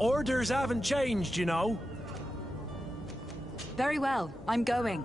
Orders haven't changed, you know. Very well, I'm going.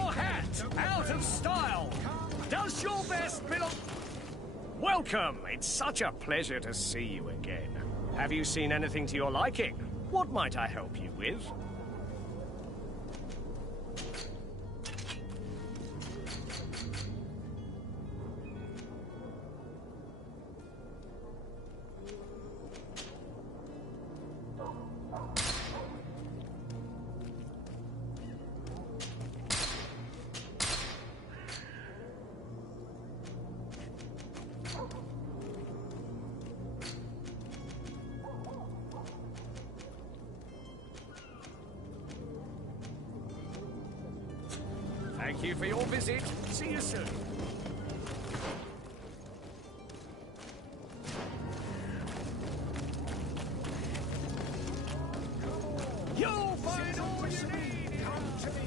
your hat out of style? Does your vest belong... Welcome! It's such a pleasure to see you again. Have you seen anything to your liking? What might I help you with? Thank you for your visit. See you soon. You'll find all you need. Come to me.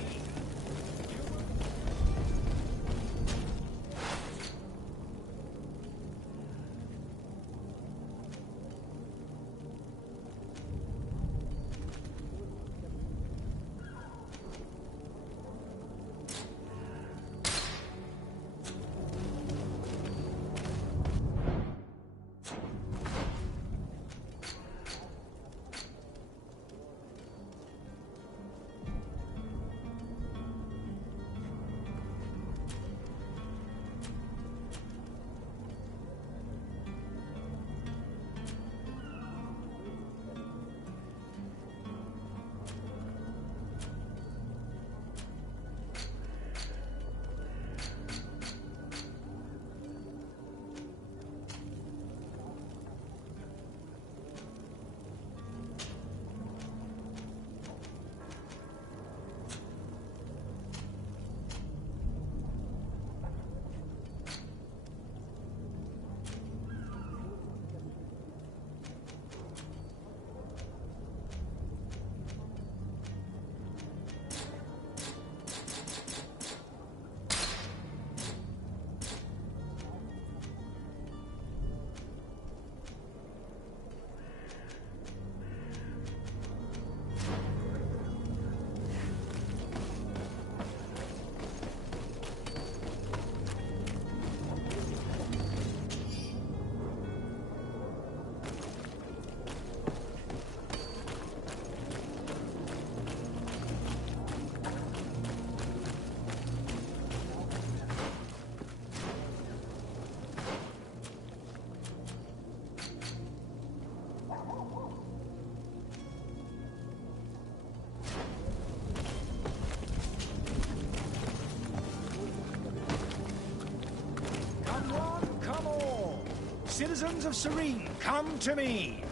Citizens of Serene, come to me!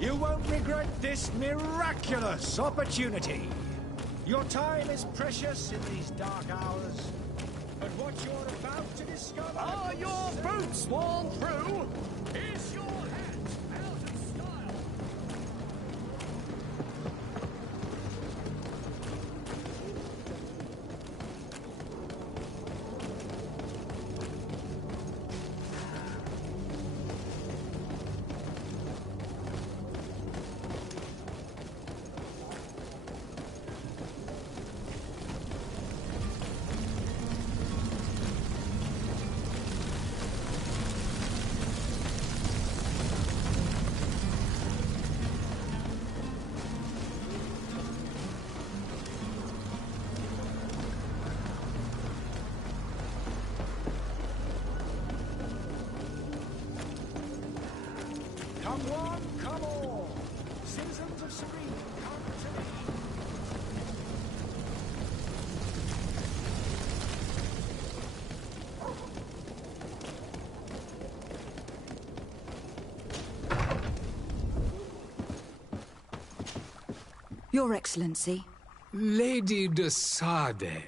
You won't regret this miraculous opportunity! Your time is precious in these dark hours, but what you're about to discover... Are your boots worn through? Is your hat out of style? Come one, come all! Citizens of Serene, come to me! Your Excellency. Lady de Sade,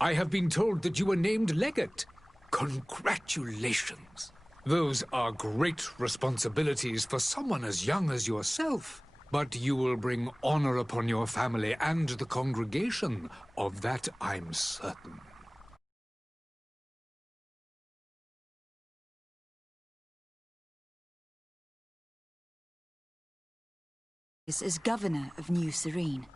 I have been told that you were named legate. Congratulations. Those are great responsibilities for someone as young as yourself. But you will bring honor upon your family and the congregation. Of that I'm certain. Is governor of New Serene,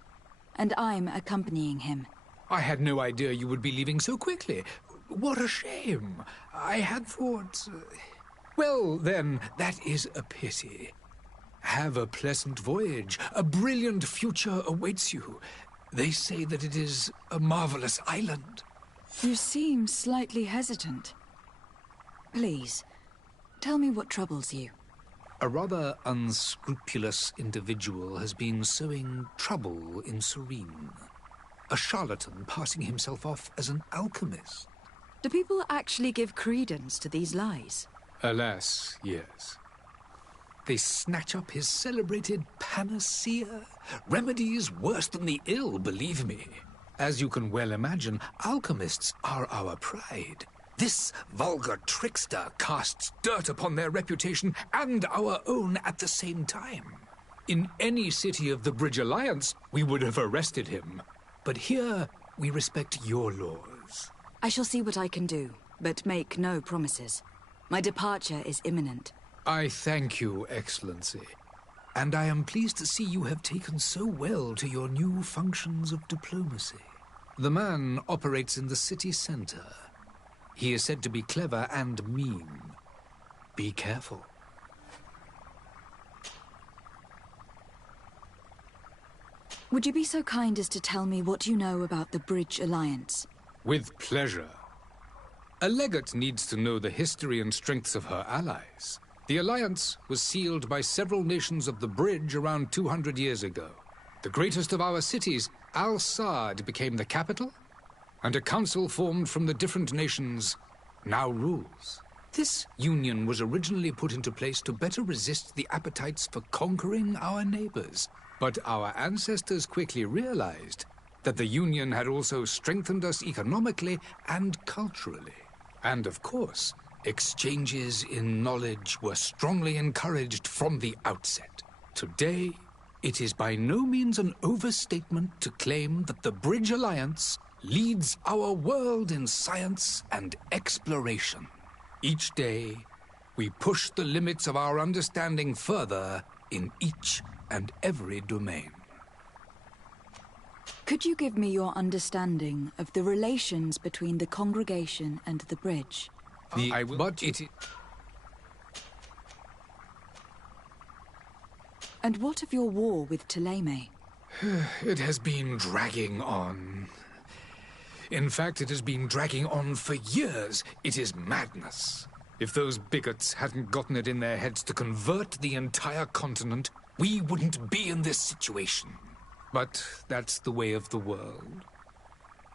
and I'm accompanying him. I had no idea you would be leaving so quickly. What a shame. I had thought... Well, then, that is a pity. Have a pleasant voyage. A brilliant future awaits you. They say that it is a marvelous island. You seem slightly hesitant. Please, tell me what troubles you. A rather unscrupulous individual has been sowing trouble in Serene. A charlatan passing himself off as an alchemist. Do people actually give credence to these lies? Alas, yes. They snatch up his celebrated panacea. Remedies worse than the ill, believe me. As you can well imagine, alchemists are our pride. This vulgar trickster casts dirt upon their reputation and our own at the same time. In any city of the Bridge Alliance, we would have arrested him. But here, we respect your laws. I shall see what I can do, but make no promises. My departure is imminent. I thank you, Excellency. And I am pleased to see you have taken so well to your new functions of diplomacy. The man operates in the city center. He is said to be clever and mean. Be careful. Would you be so kind as to tell me what you know about the Bridge Alliance? With pleasure. A legate needs to know the history and strengths of her allies. The alliance was sealed by several nations of the Bridge around 200 years ago. The greatest of our cities, Al-Saad, became the capital, and a council formed from the different nations now rules. This union was originally put into place to better resist the appetites for conquering our neighbors. But our ancestors quickly realized that the union had also strengthened us economically and culturally. And of course, exchanges in knowledge were strongly encouraged from the outset. Today, it is by no means an overstatement to claim that the Bridge Alliance leads our world in science and exploration. Each day, we push the limits of our understanding further in each and every domain. Could you give me your understanding of the relations between the congregation and the Bridge? And what of your war with Thélème? It has been dragging on. In fact, it has been dragging on for years. It is madness. If those bigots hadn't gotten it in their heads to convert the entire continent, we wouldn't be in this situation. But that's the way of the world.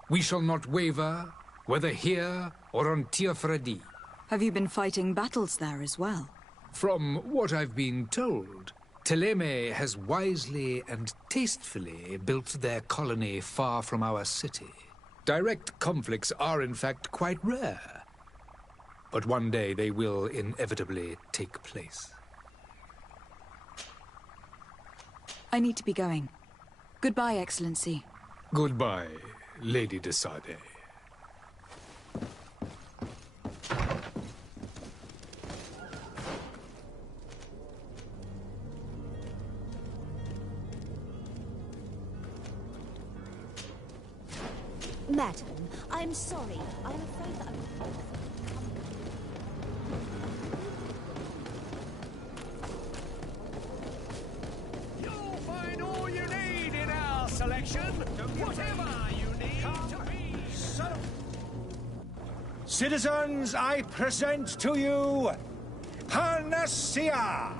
We shall not waver, whether here or on Tiafredi. Have you been fighting battles there as well? From what I've been told, Thélème has wisely and tastefully built their colony far from our city. Direct conflicts are in fact quite rare. But one day they will inevitably take place. I need to be going. Goodbye, Excellency. Goodbye, Lady de Sade. Madam, I'm sorry. I'm afraid that You'll find all you need in our selection. Whatever you need to be. Citizens, I present to you Panacea,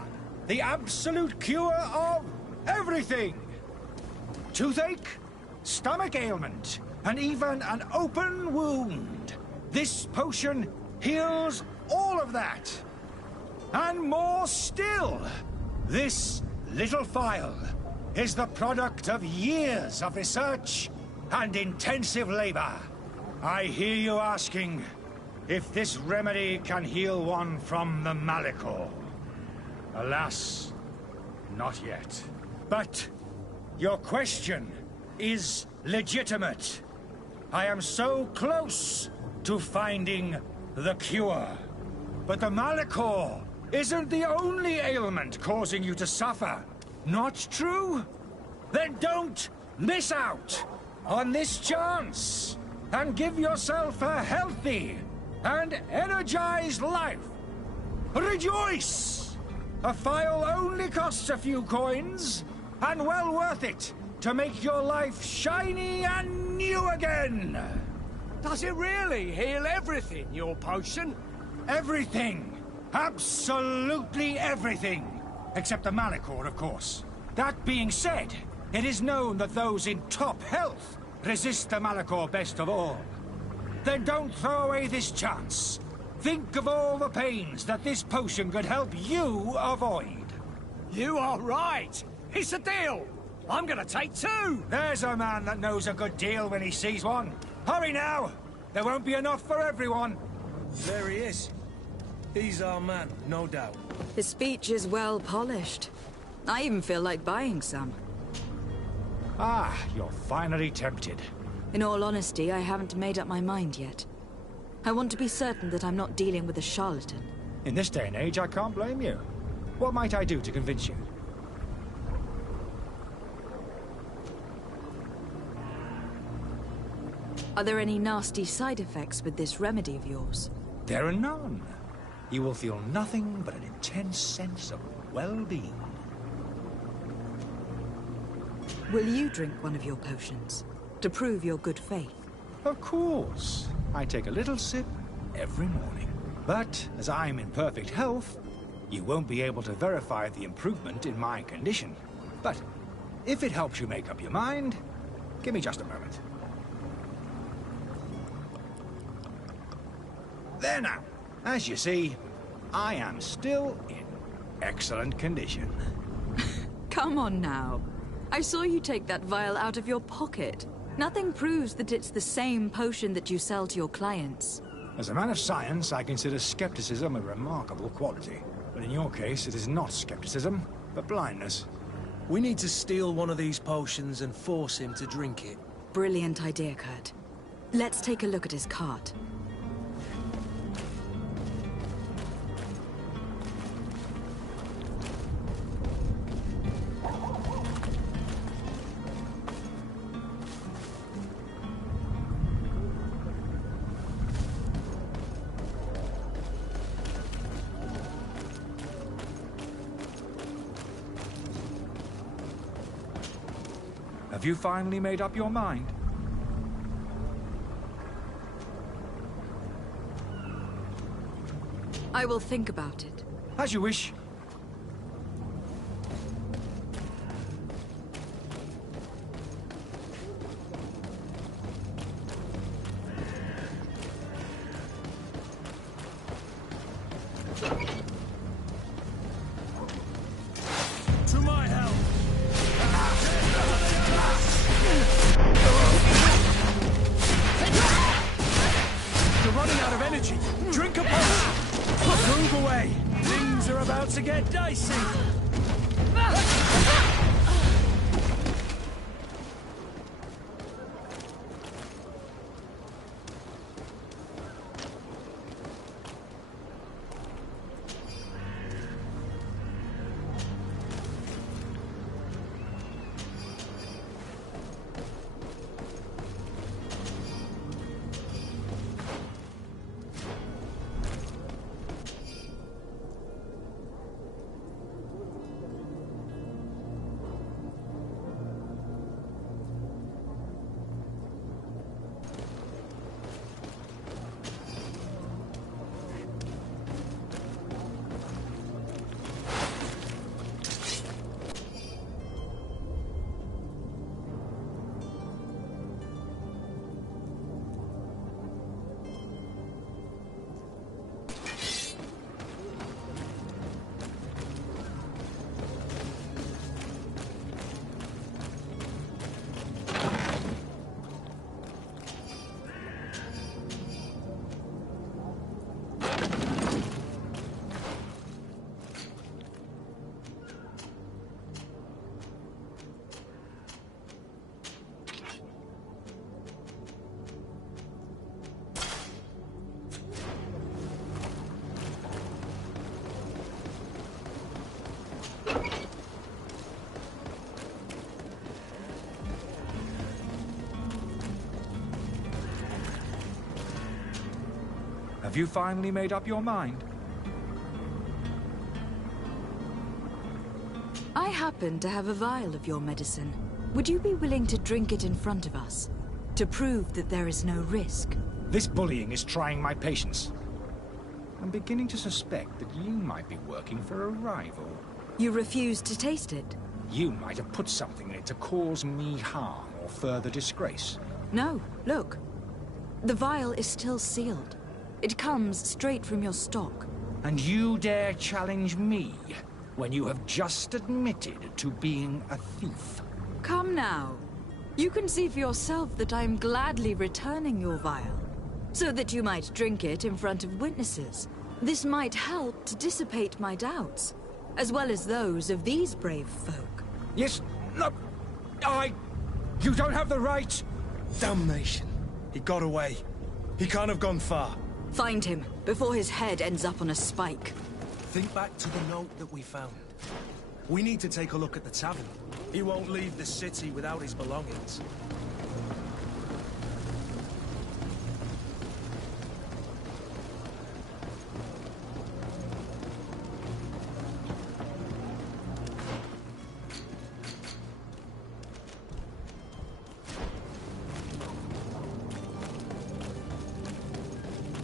the absolute cure of everything. Toothache, stomach ailment, and even an open wound. This potion heals all of that. And more still. This little phial is the product of years of research and intensive labor. I hear you asking if this remedy can heal one from the Malicor. Alas, not yet. But your question is legitimate. I am so close to finding the cure. But the Malicor isn't the only ailment causing you to suffer. Not true? Then don't miss out on this chance and give yourself a healthy and energized life. Rejoice! A file only costs a few coins, and well worth it to make your life shiny and new again. Does it really heal everything, your potion? Everything. Absolutely everything. Except the Malachor, of course. That being said, it is known that those in top health resist the Malachor best of all. Then don't throw away this chance. Think of all the pains that this potion could help you avoid. You are right. It's a deal. I'm gonna take 2. There's a man that knows a good deal when he sees one. Hurry now! There won't be enough for everyone. There he is. He's our man, no doubt. His speech is well polished. I even feel like buying some. Ah, you're finally tempted. In all honesty, I haven't made up my mind yet. I want to be certain that I'm not dealing with a charlatan. In this day and age, I can't blame you. What might I do to convince you? Are there any nasty side effects with this remedy of yours? There are none. You will feel nothing but an intense sense of well-being. Will you drink one of your potions to prove your good faith? Of course. I take a little sip every morning. But as I'm in perfect health, you won't be able to verify the improvement in my condition. But if it helps you make up your mind, give me just a moment. There now. As you see, I am still in excellent condition. Come on now. I saw you take that vial out of your pocket. Nothing proves that it's the same potion that you sell to your clients. As a man of science, I consider skepticism a remarkable quality. But in your case, it is not skepticism, but blindness. We need to steal one of these potions and force him to drink it. Brilliant idea, Kurt. Let's take a look at his cart. Have you finally made up your mind? I will think about it. As you wish. To my help! You're running out of energy. Drink a potion. Move away. Things are about to get dicey. Have you finally made up your mind? I happen to have a vial of your medicine. Would you be willing to drink it in front of us? To prove that there is no risk? This bullying is trying my patience. I'm beginning to suspect that you might be working for a rival. You refuse to taste it? You might have put something in it to cause me harm or further disgrace. No, look. The vial is still sealed. It comes straight from your stock. And you dare challenge me when you have just admitted to being a thief? Come now. You can see for yourself that I'm gladly returning your vial, so that you might drink it in front of witnesses. This might help to dissipate my doubts, as well as those of these brave folk. Yes, no, You don't have the right! Damnation. He got away. He can't have gone far. Find him, before his head ends up on a spike. Think back to the note that we found. We need to take a look at the tavern. He won't leave the city without his belongings.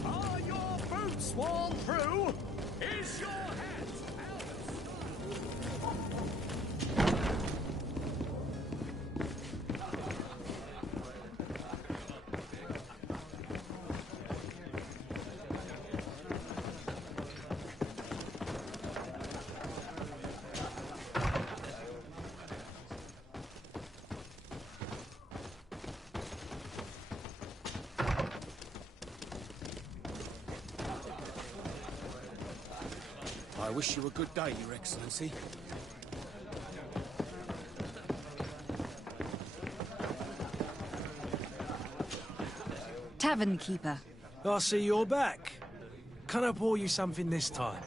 Are your boots worn through? Is your hat out of style? I wish you a good day, Your Excellency. Tavern keeper. I see you're back. Can I pour you something this time?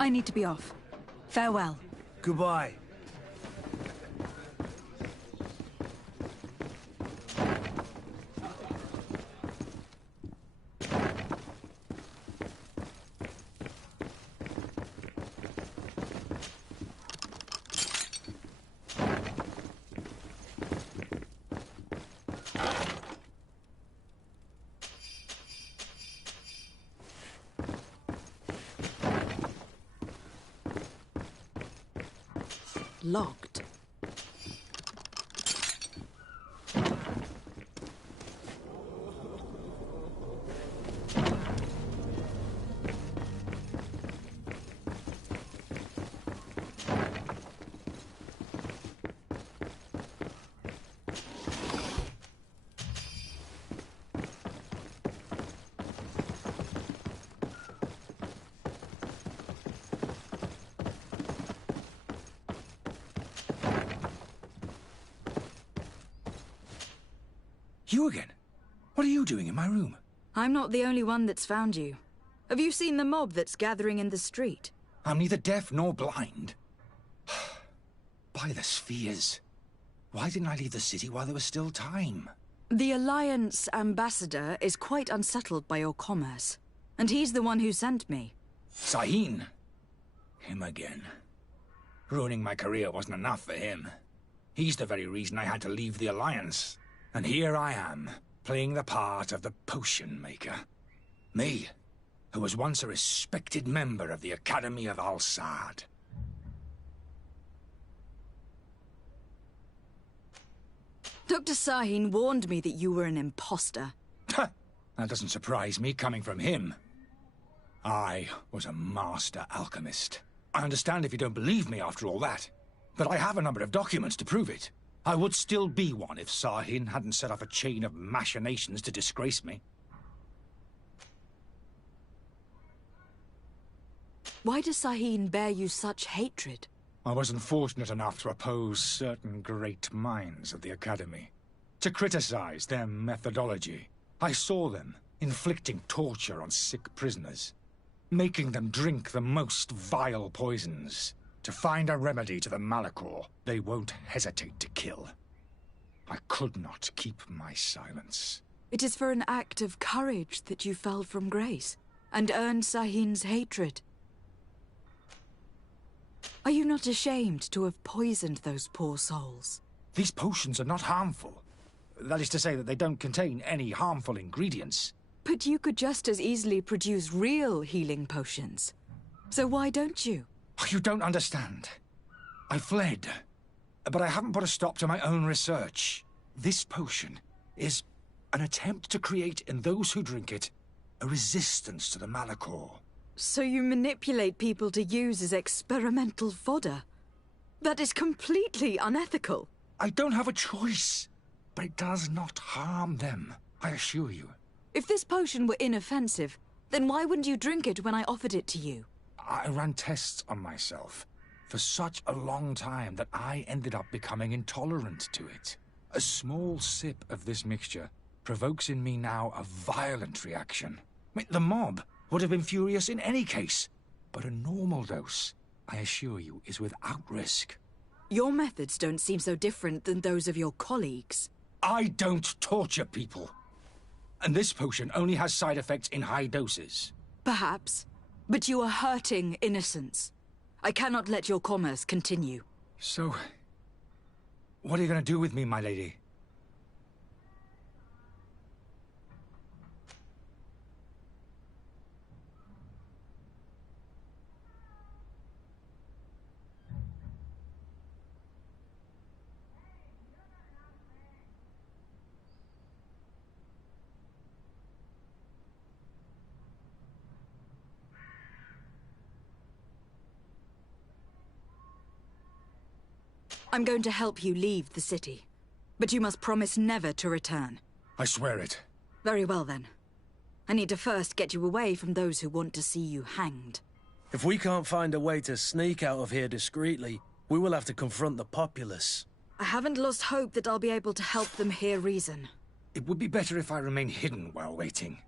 I need to be off. Farewell. Goodbye. Locked. You again? What are you doing in my room? I'm not the only one that's found you. Have you seen the mob that's gathering in the street? I'm neither deaf nor blind. By the spheres. Why didn't I leave the city while there was still time? The Alliance ambassador is quite unsettled by your commerce, and he's the one who sent me. Sahin. Him again. Ruining my career wasn't enough for him. He's the very reason I had to leave the Alliance. And here I am, playing the part of the potion maker. Me, who was once a respected member of the Academy of Al-Sad. Dr. Sahin warned me that you were an imposter. That doesn't surprise me, coming from him. I was a master alchemist. I understand if you don't believe me after all that, but I have a number of documents to prove it. I would still be one if Sahin hadn't set off a chain of machinations to disgrace me. Why does Sahin bear you such hatred? I wasn't fortunate enough to oppose certain great minds of the Academy, to criticize their methodology. I saw them inflicting torture on sick prisoners, making them drink the most vile poisons. To find a remedy to the malachor, they won't hesitate to kill. I could not keep my silence. It is for an act of courage that you fell from grace and earned Sahin's hatred. Are you not ashamed to have poisoned those poor souls? These potions are not harmful. That is to say that they don't contain any harmful ingredients. But you could just as easily produce real healing potions. So why don't you? You don't understand. I fled, but I haven't put a stop to my own research. This potion is an attempt to create in those who drink it a resistance to the Malachor. So you manipulate people to use as experimental fodder? That is completely unethical. I don't have a choice, but it does not harm them, I assure you. If this potion were inoffensive, then why wouldn't you drink it when I offered it to you? I ran tests on myself for such a long time that I ended up becoming intolerant to it. A small sip of this mixture provokes in me now a violent reaction. I mean, the mob would have been furious in any case, but a normal dose, I assure you, is without risk. Your methods don't seem so different than those of your colleagues. I don't torture people. And this potion only has side effects in high doses. Perhaps, but you are hurting innocents. I cannot let your commerce continue. So, what are you going to do with me, my lady? I'm going to help you leave the city, but you must promise never to return. I swear it. Very well then. I need to first get you away from those who want to see you hanged. If we can't find a way to sneak out of here discreetly, we will have to confront the populace. I haven't lost hope that I'll be able to help them hear reason. It would be better if I remain hidden while waiting.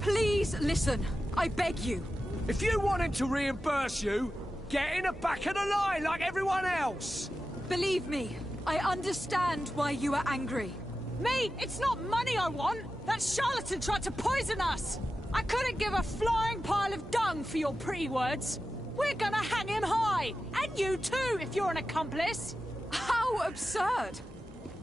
Please listen, I beg you. If you want him to reimburse you, get in the back of the line like everyone else. Believe me, I understand why you are angry. Me? It's not money I want. That charlatan tried to poison us. I couldn't give a flying pile of dung for your pretty words. We're gonna hang him high. And you too, if you're an accomplice. How absurd!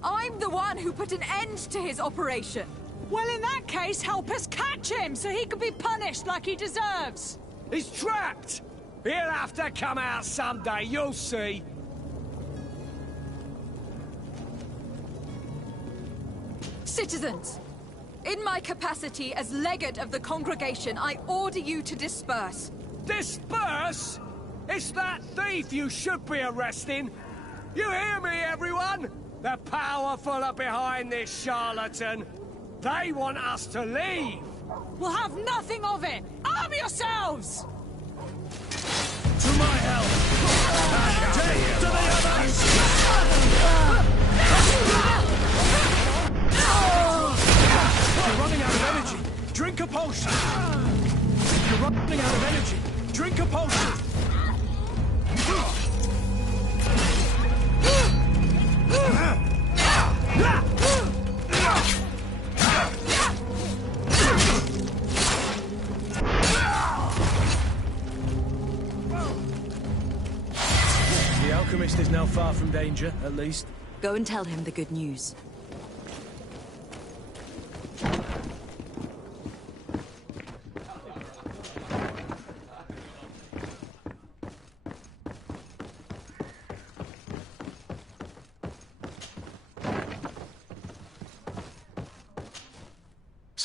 I'm the one who put an end to his operation. Well, in that case, help us catch him so he can be punished like he deserves. He's trapped. He'll have to come out someday, you'll see. Citizens, in my capacity as legate of the congregation, I order you to disperse. Disperse? It's that thief you should be arresting. You hear me, everyone? The powerful are behind this charlatan. They want us to leave. We'll have nothing of it. Arm yourselves! To my help! Take to the others! The alchemist is now far from danger, at least. Go and tell him the good news.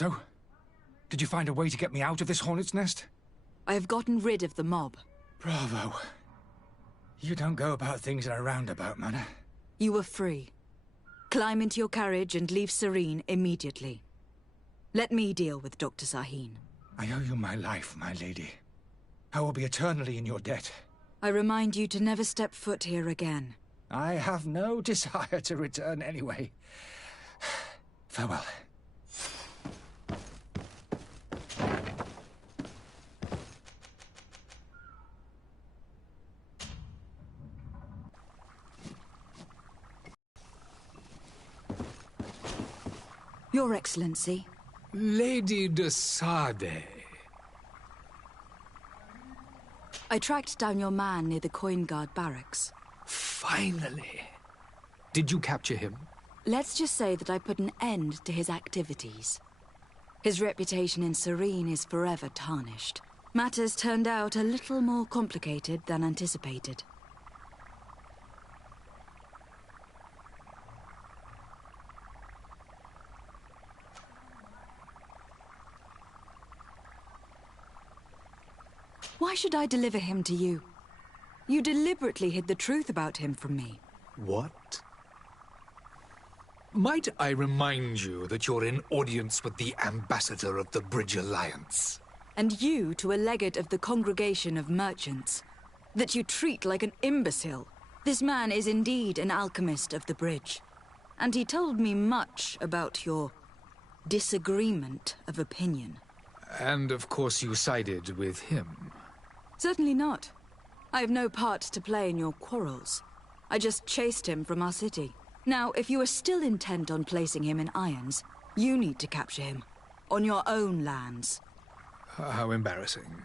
So, did you find a way to get me out of this hornet's nest? I have gotten rid of the mob. Bravo. You don't go about things in a roundabout manner. You were free. Climb into your carriage and leave Serene immediately. Let me deal with Dr. Sahin. I owe you my life, my lady. I will be eternally in your debt. I remind you to never step foot here again. I have no desire to return anyway. Farewell. Your Excellency. Lady de Sade. I tracked down your man near the Coin Guard barracks. Finally. Did you capture him? Let's just say that I put an end to his activities. His reputation in Serene is forever tarnished. Matters turned out a little more complicated than anticipated. Why should I deliver him to you? You deliberately hid the truth about him from me. What? Might I remind you that you're in audience with the ambassador of the Bridge Alliance? And you to a legate of the Congregation of Merchants. That you treat like an imbecile. This man is indeed an alchemist of the bridge. And he told me much about your disagreement of opinion. And of course you sided with him. Certainly not. I have no part to play in your quarrels. I just chased him from our city. Now, if you are still intent on placing him in irons, you need to capture him. On your own lands. How embarrassing.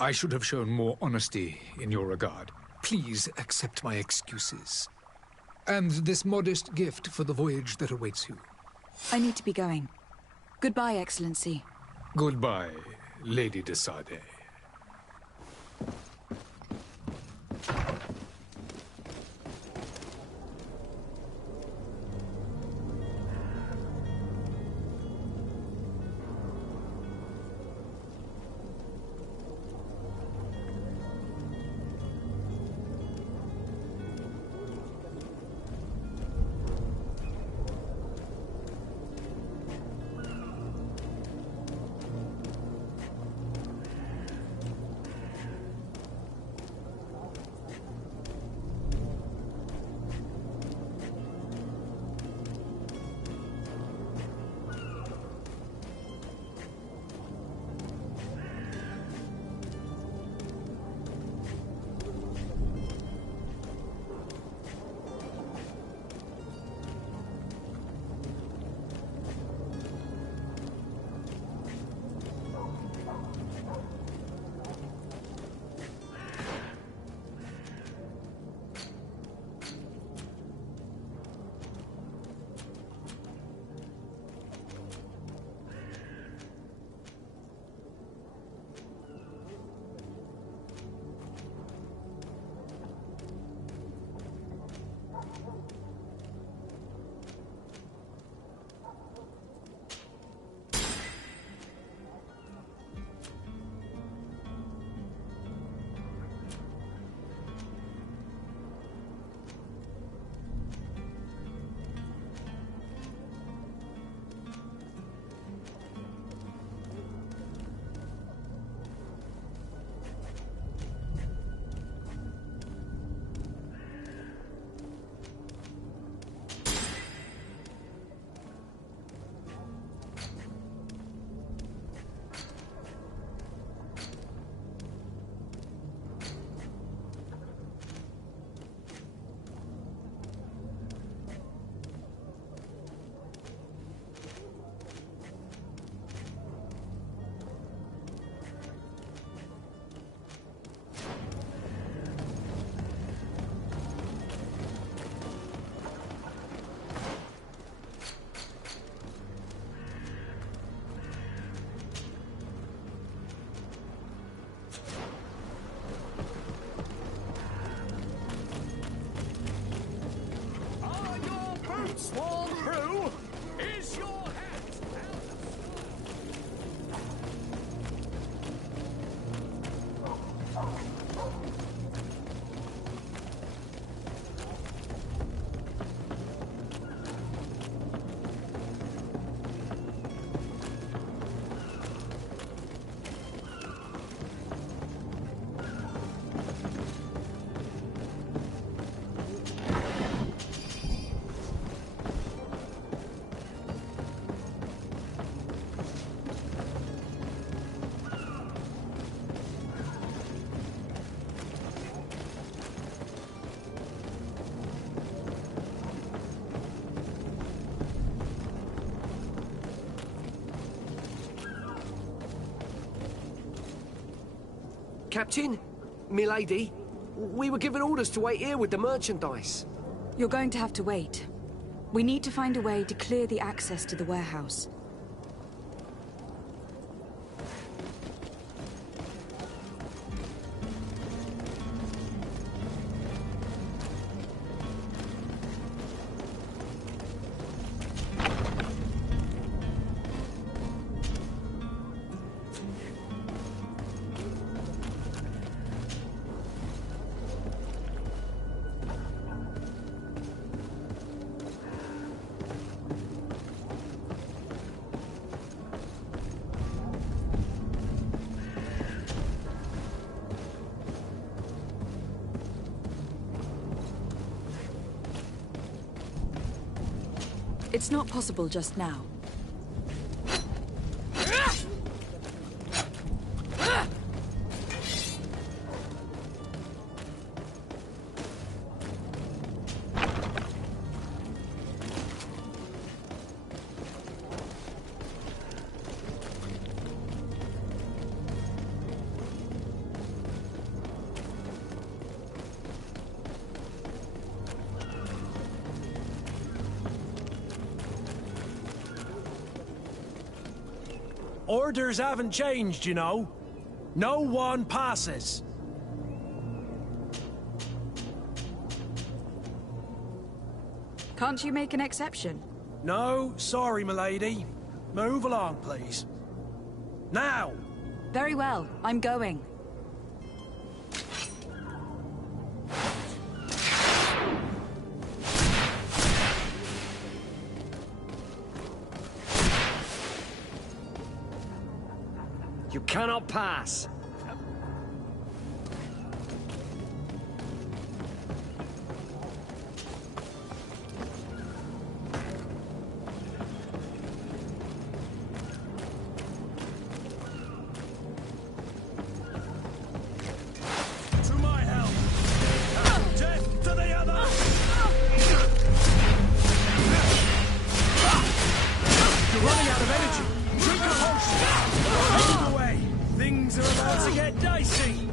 I should have shown more honesty in your regard. Please accept my excuses. And this modest gift for the voyage that awaits you. I need to be going. Goodbye, Excellency. Goodbye, Lady de Sade. Captain? Milady? We were given orders to wait here with the merchandise. You're going to have to wait. We need to find a way to clear the access to the warehouse. It's not possible just now. Orders haven't changed, you know. No one passes. Can't you make an exception? No, sorry, milady. Move along, please. Now! Very well, I'm going. You cannot pass. To my help! Death to the other! You're running out of energy! Drink a potion! Move away! Things are about to get dicey!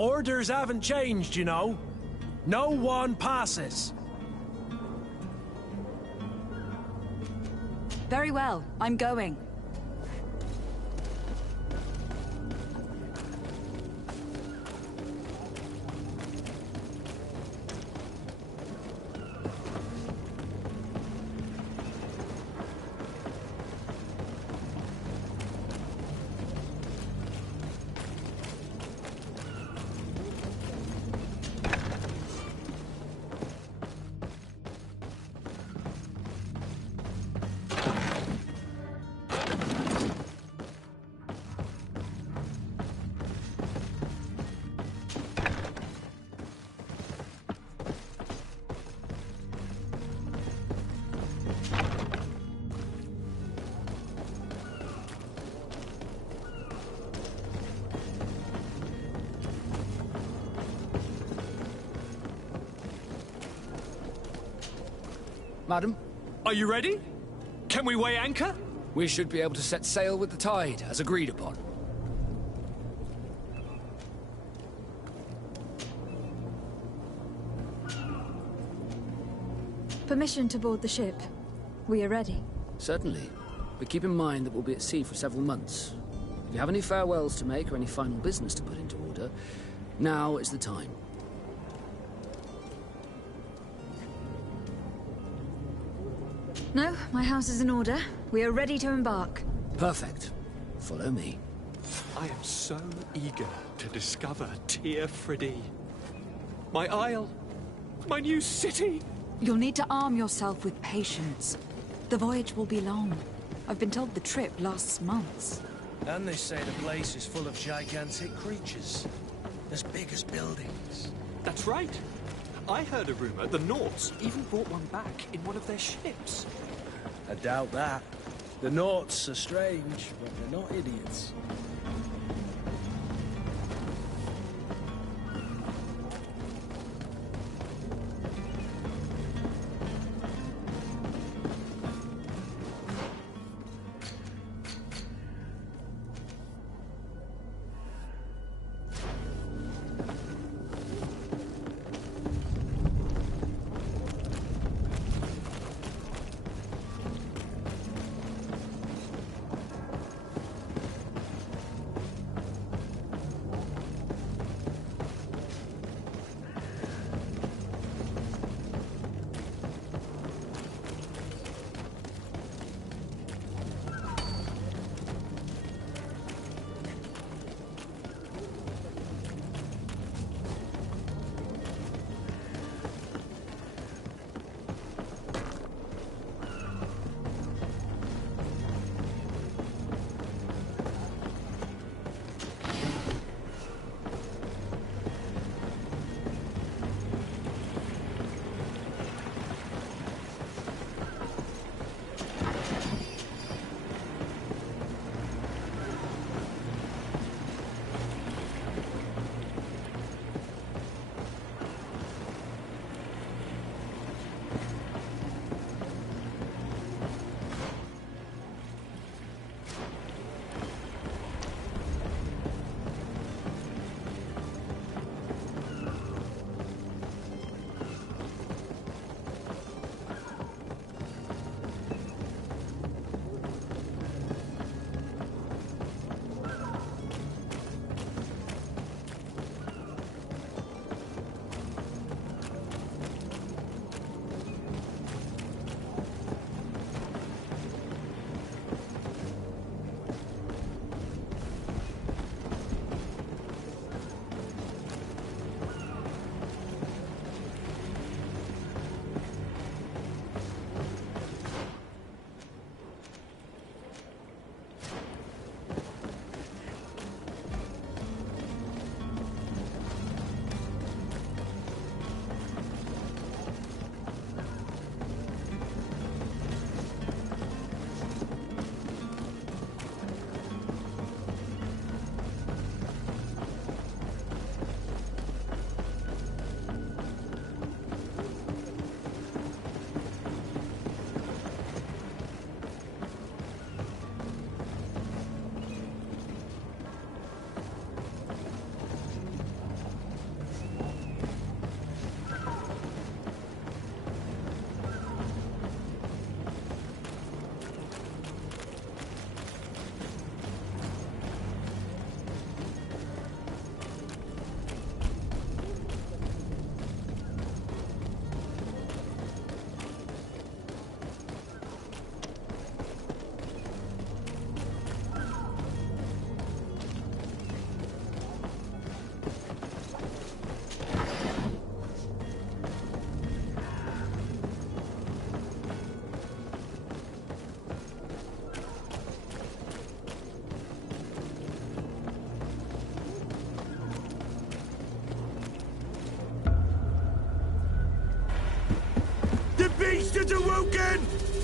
Orders haven't changed, you know. No one passes. Very well, I'm going. Madam, Are you ready? Can we weigh anchor? we should be able to set sail with the tide, as agreed upon. Permission to board the ship. We are ready. Certainly. But keep in mind that we'll be at sea for several months. If you have any farewells to make or any final business to put into order, now is the time. No, my house is in order. We are ready to embark. Perfect. Follow me. I am so eager to discover Tir Friddy. My isle, my new city. You'll need to arm yourself with patience. The voyage will be long. I've been told the trip lasts months. And they say the place is full of gigantic creatures. As big as buildings. That's right. I heard a rumor the Norts even brought one back in one of their ships. I doubt that. The Norts are strange, but they're not idiots.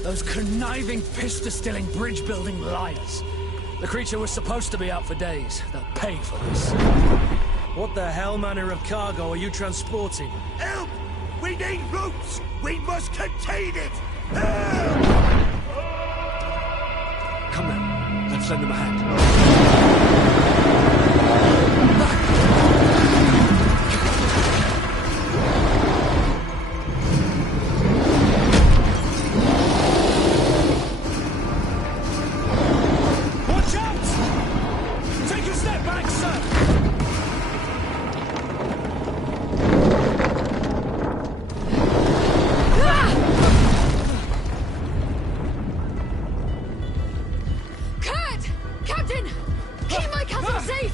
Those conniving, pista-stilling, bridge-building liars. The creature was supposed to be out for days. They'll pay for this. What the hell manner of cargo are you transporting? Help! We need ropes! We must contain it! Help! Come then, let's lend them a hand. Watch out! Take a step back, sir! Kurt! Captain! Keep my castle safe!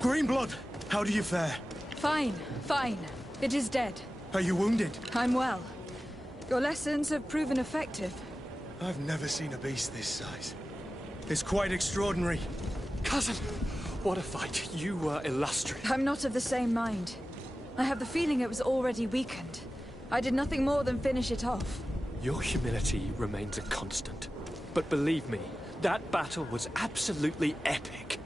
Greenblood, how do you fare? Fine, fine. It is dead. Are you wounded? I'm well. Your lessons have proven effective. I've never seen a beast this size. It's quite extraordinary. Cousin, what a fight. You were illustrious. I'm not of the same mind. I have the feeling it was already weakened. I did nothing more than finish it off. Your humility remains a constant. But believe me, that battle was absolutely epic.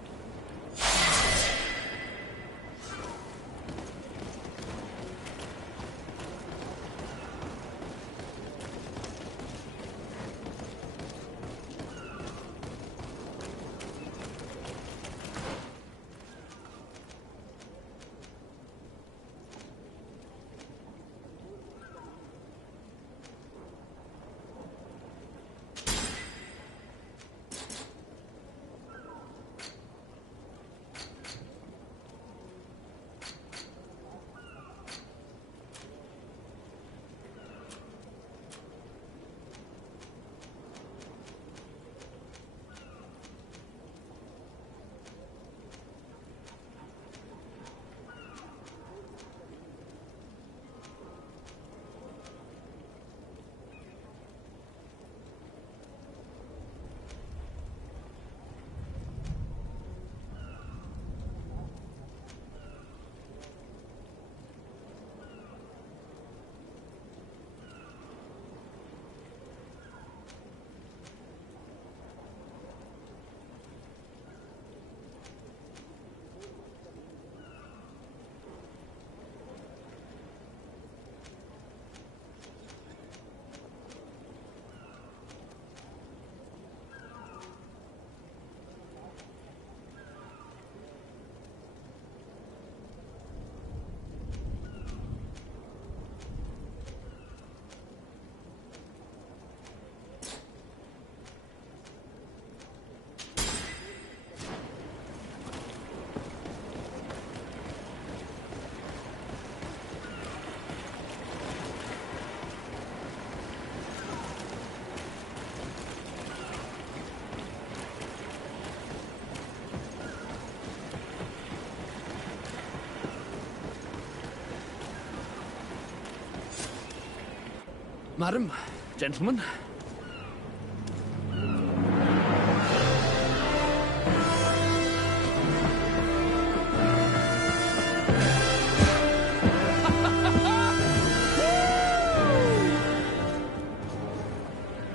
Madam, gentlemen.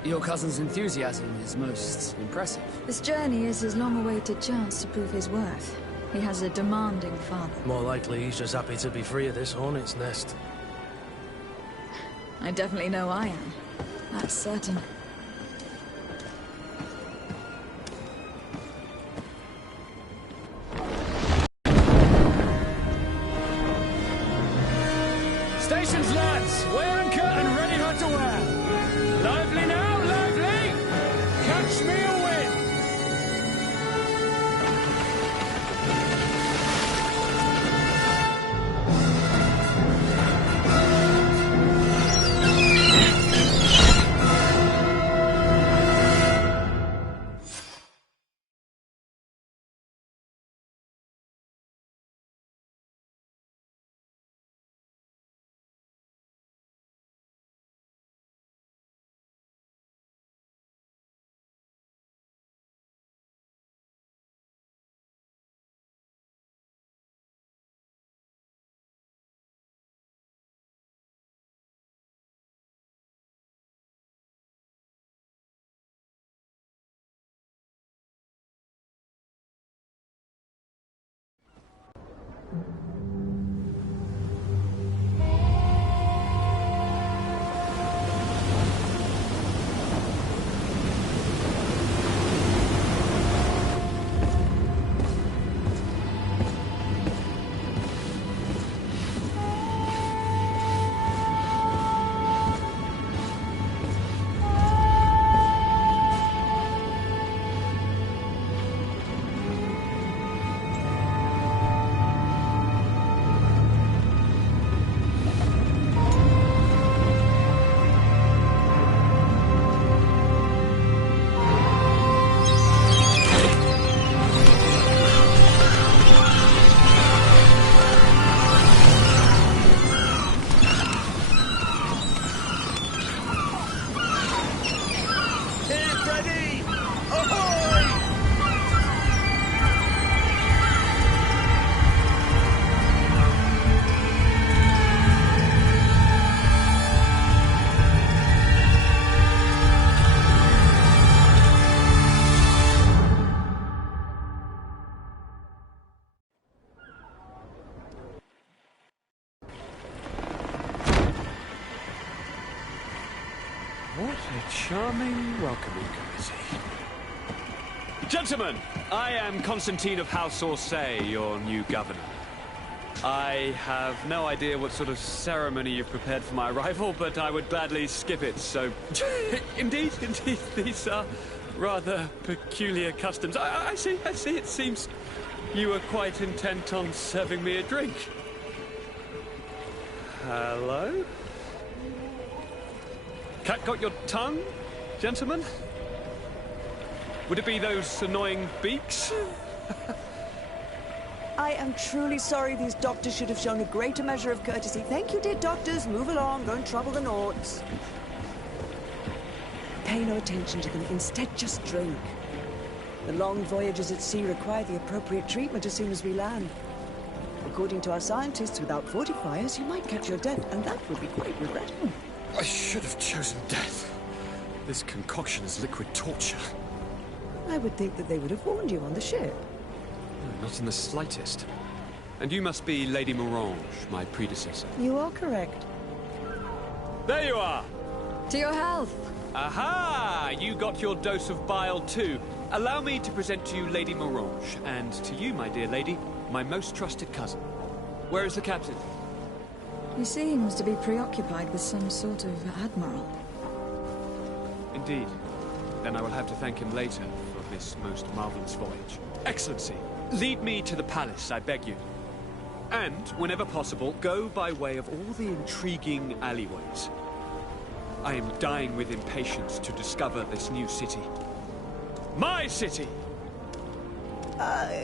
Your cousin's enthusiasm is most impressive. This journey is his long-awaited chance to prove his worth. He has a demanding father. More likely he's just happy to be free of this hornet's nest. I definitely know I am. That's certain. Stations, lads! Weigh anchor and ready hot to wear! Lively now, lively! Catch me a wind! What a charming welcoming committee. Gentlemen, I am Constantine of House Orsay, your new governor. I have no idea what sort of ceremony you've prepared for my arrival, but I would gladly skip it, so... Indeed, these are rather peculiar customs. I see, it seems you were quite intent on serving me a drink. Hello? Cat got your tongue, gentlemen? Would it be those annoying beaks? I am truly sorry. These doctors should have shown a greater measure of courtesy. Thank you, dear doctors. Move along. Don't trouble the Nauts. Pay no attention to them. Instead, just drink. The long voyages at sea require the appropriate treatment as soon as we land. According to our scientists, without fortifiers, you might catch your death, and that would be quite regrettable. I should have chosen death. This concoction is liquid torture. I would think that they would have warned you on the ship. No, not in the slightest. And you must be Lady Morange, my predecessor. You are correct. There you are! To your health. Aha! You got your dose of bile too. Allow me to present to you Lady Morange, and to you, my dear lady, my most trusted cousin. Where is the captain? He seems to be preoccupied with some sort of admiral. Indeed. Then I will have to thank him later for this most marvelous voyage. Excellency, lead me to the palace, I beg you. And, whenever possible, go by way of all the intriguing alleyways. I am dying with impatience to discover this new city. My city!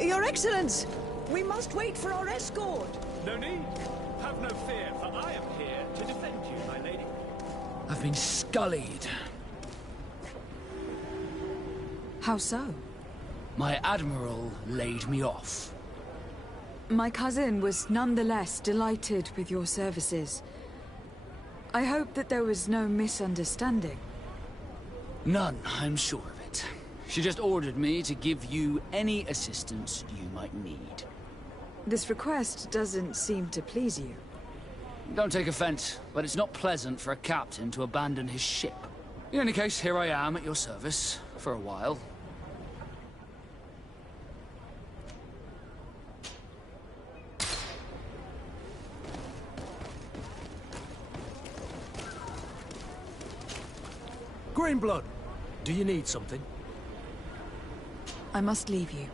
Your Excellence! We must wait for our escort! No need. Have no fear, for I am here to defend you, my lady. I've been scullied. How so? My admiral laid me off. My cousin was nonetheless delighted with your services. I hope that there was no misunderstanding. None, I'm sure of it. She just ordered me to give you any assistance you might need. This request doesn't seem to please you. Don't take offense, but it's not pleasant for a captain to abandon his ship. In any case, here I am at your service, for a while. Greenblood, do you need something? I must leave you.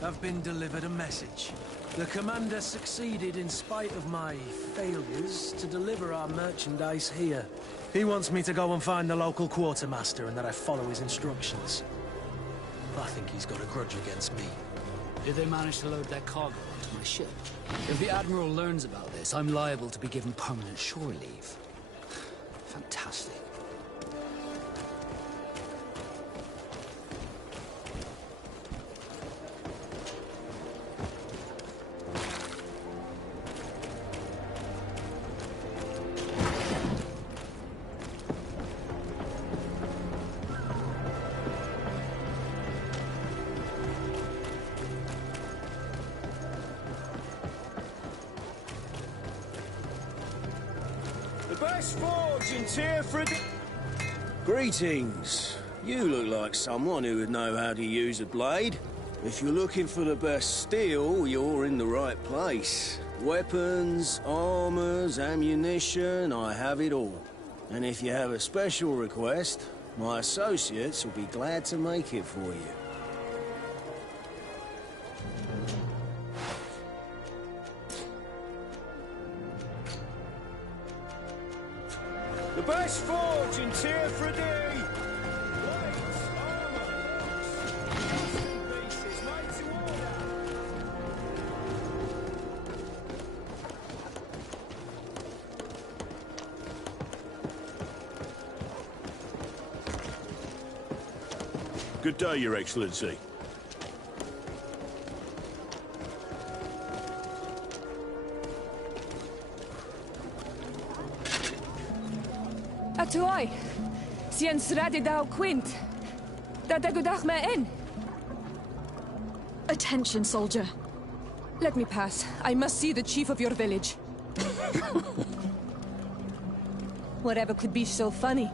I've been delivered a message. The commander succeeded, in spite of my failures, to deliver our merchandise here. He wants me to go and find the local quartermaster and that I follow his instructions. I think he's got a grudge against me. Did they manage to load their cargo onto my ship? If the Admiral learns about this, I'm liable to be given permanent shore leave. Fantastic. Greetings. You look like someone who would know how to use a blade. If you're looking for the best steel, you're in the right place. Weapons, armors, ammunition, I have it all. And if you have a special request, my associates will be glad to make it for you. The best forge in Tier 3D! Blades, armor, hooks, pieces made to order! Good day, Your Excellency. Atuai, sien sradi dau quint. Dada gudach me in. Attention, soldier. Let me pass. I must see the chief of your village. Whatever could be so funny.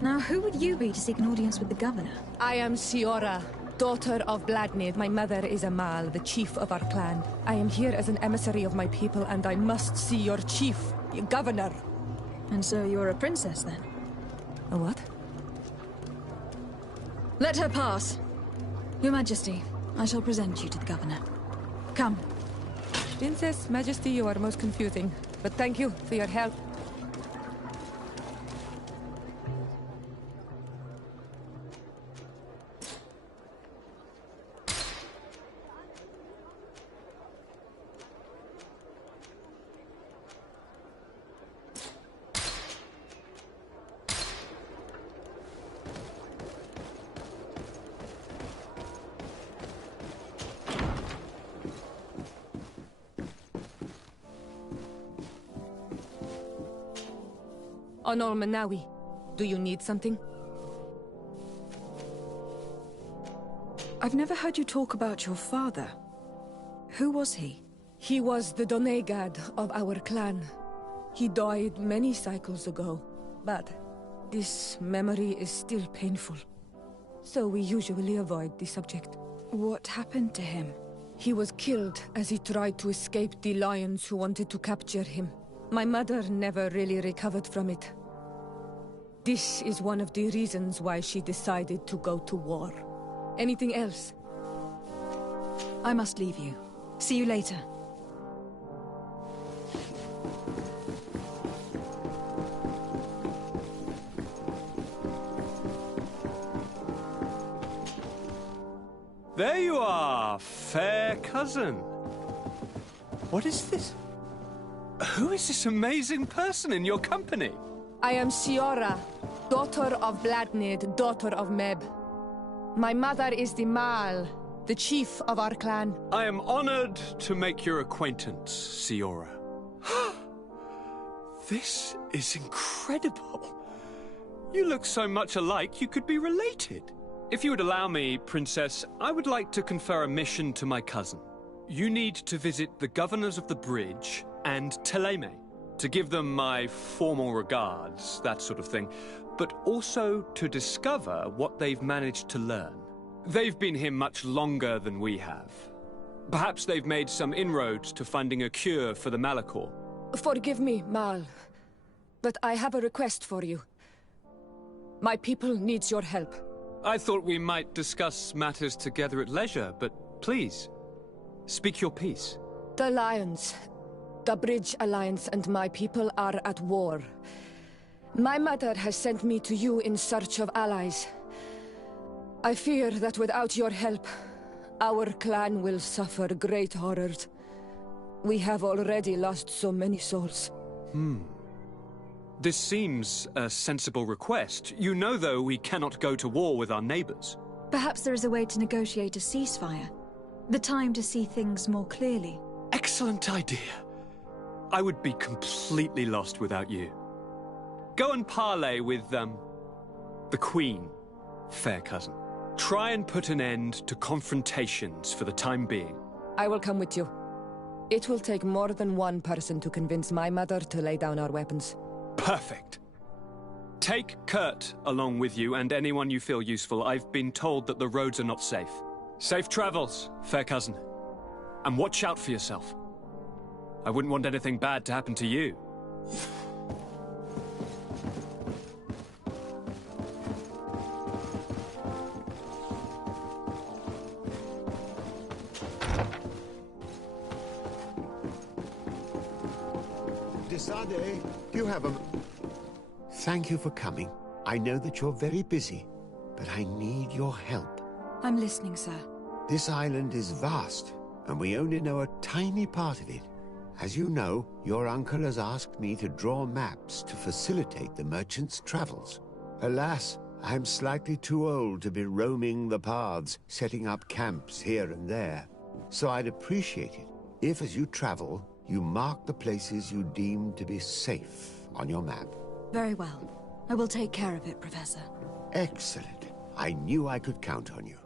Now, who would you be to seek an audience with the governor? I am Siora, daughter of Bladnid. My mother is Amal, the chief of our clan. I am here as an emissary of my people, and I must see your chief, your governor. And so you're a princess, then? A what? Let her pass. Your Majesty, I shall present you to the governor. Come. Princess, Majesty, you are most confusing. But thank you for your help. Honor Manawi. Do you need something? I've never heard you talk about your father. Who was he? He was the Donegad of our clan. He died many cycles ago, but this memory is still painful. So we usually avoid the subject. What happened to him? He was killed as he tried to escape the lions who wanted to capture him. My mother never really recovered from it. This is one of the reasons why she decided to go to war. Anything else? I must leave you. See you later. There you are, fair cousin. What is this? Who is this amazing person in your company? I am Siora, daughter of Bladnid, daughter of Meb. My mother is the Mal, the chief of our clan. I am honored to make your acquaintance, Siora. This is incredible. You look so much alike you could be related. If you would allow me, Princess, I would like to confer a mission to my cousin. You need to visit the governors of the bridge and Teleme to give them my formal regards, that sort of thing, but also to discover what they've managed to learn. They've been here much longer than we have. Perhaps they've made some inroads to finding a cure for the Malachor. Forgive me, Mal, but I have a request for you. My people needs your help. I thought we might discuss matters together at leisure, but please, speak your piece. The Lions, the Bridge Alliance and my people are at war. My mother has sent me to you in search of allies. I fear that without your help, our clan will suffer great horrors. We have already lost so many souls. This seems a sensible request. You know, though, we cannot go to war with our neighbors. Perhaps there is a way to negotiate a ceasefire. The time to see things more clearly. Excellent idea. I would be completely lost without you. Go and parley with, the Queen, fair cousin. Try and put an end to confrontations for the time being. I will come with you. It will take more than one person to convince my mother to lay down our weapons. Perfect. Take Kurt along with you and anyone you feel useful. I've been told that the roads are not safe. Safe travels, fair cousin. And watch out for yourself. I wouldn't want anything bad to happen to you. Desade, do you have a... Thank you for coming. I know that you're very busy, but I need your help. I'm listening, sir. This island is vast, and we only know a tiny part of it. As you know, your uncle has asked me to draw maps to facilitate the merchants' travels. Alas, I'm slightly too old to be roaming the paths, setting up camps here and there. So I'd appreciate it if, as you travel, you mark the places you deem to be safe on your map. Very well. I will take care of it, Professor. Excellent. I knew I could count on you.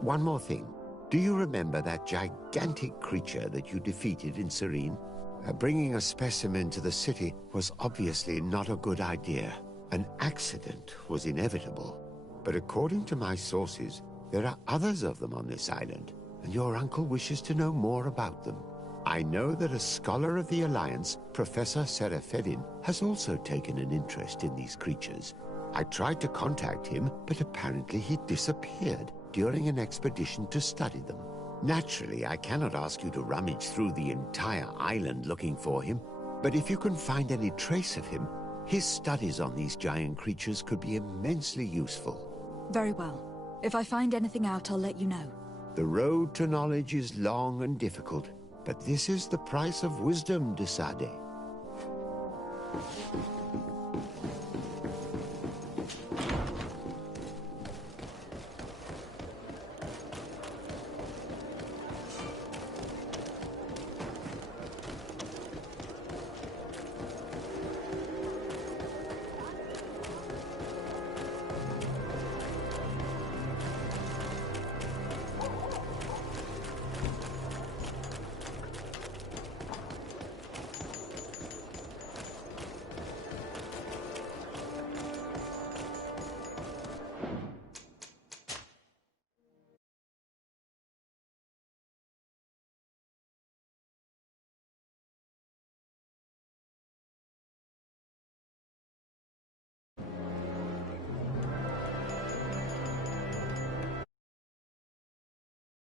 One more thing. Do you remember that gigantic creature that you defeated in Serene? Bringing a specimen to the city was obviously not a good idea. An accident was inevitable. But according to my sources, there are others of them on this island, and your uncle wishes to know more about them. I know that a scholar of the Alliance, Professor Serafedin, has also taken an interest in these creatures. I tried to contact him, but apparently he disappeared during an expedition to study them. Naturally, I cannot ask you to rummage through the entire island looking for him, but if you can find any trace of him, his studies on these giant creatures could be immensely useful. Very well. If I find anything out, I'll let you know. The road to knowledge is long and difficult, but this is the price of wisdom, Desade.